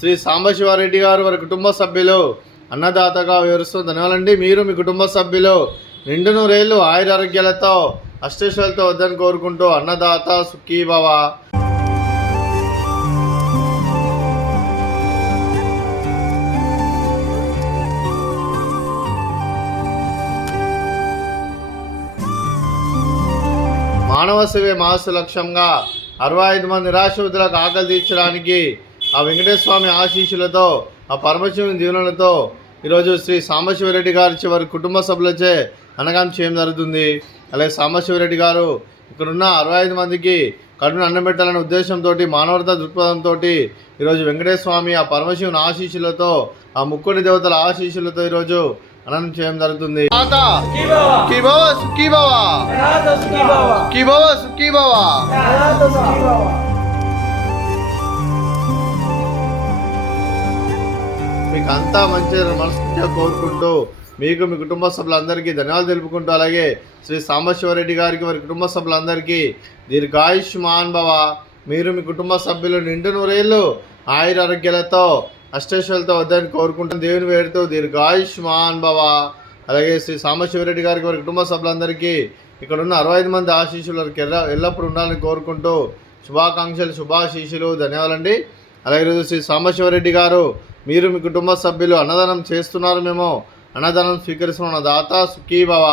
శ్రీ సాంబశివారెడ్డి గారు వారి కుటుంబ సభ్యులు అన్నదాతగా వివరిస్తూ ధన్యవాదాలండి. మీరు మీ కుటుంబ సభ్యులు నిండు నూరేళ్లు ఆయురారోగ్యాలతో అష్టైశ్వర్యాలతో వద్దని కోరుకుంటూ అన్నదాత సుఖీభవ. మానవ సేవే మాసు లక్ష్యంగా 65 మంది నిరాశ్రితులకు ఆకలి తీర్చడానికి ఆ వెంకటేశ్వర స్వామి ఆశీస్సులతో ఆ పరమశివుని దీవెనలతో ఈరోజు శ్రీ సాంబశివరెడ్డి గారి వారి కుటుంబ సభ్యులచే అన్నదానం చేయడం జరుగుతుంది. అలాగే సాంబశివరెడ్డి గారు ఇక్కడున్న 65 మందికి కడుపును అన్నం పెట్టాలనే ఉద్దేశంతో మానవతా దృక్పథంతో ఈరోజు వెంకటేశ్వర స్వామి ఆ పరమశివుని ఆశీస్సులతో ఆ ముక్కోటి దేవతల ఆశీస్సులతో ఈరోజు అన్నదానం చేయడం జరుగుతుంది. మీకు అంతా మంచి మనస్ఫూర్తిగా కోరుకుంటూ మీకు మీ కుటుంబ సభ్యులందరికీ ధన్యవాదాలు తెలుపుకుంటూ అలాగే శ్రీ సాంబశివరెడ్డి గారికి వారి కుటుంబ సభ్యులందరికీ దీర్ఘాయుష్మాన్ భవ. మీరు మీ కుటుంబ సభ్యులు నిండు నూరేళ్ళు ఆయురారోగ్యాలతో అష్టైశ్వర్యాలతో వద్దని కోరుకుంటున్న దేవుని వేడుతూ దీర్ఘాయుష్మాన్ భవ. అలాగే శ్రీ సాంబశివరెడ్డి గారికి వారి కుటుంబ సభ్యులందరికీ ఇక్కడ ఉన్న 65 మంది ఆశీస్సులు ఎల్లప్పుడూ ఉండాలని కోరుకుంటూ శుభాకాంక్షలు శుభాశీస్సులు ధన్యవాదాలండి. అలాగే ఈరోజు శ్రీ సాంబశివరెడ్డి గారు మీరు మీ కుటుంబ సభ్యులు అన్నదానం చేస్తున్నారు, మేము అన్నదానం స్వీకరిస్తున్న దాత సుఖీభవ.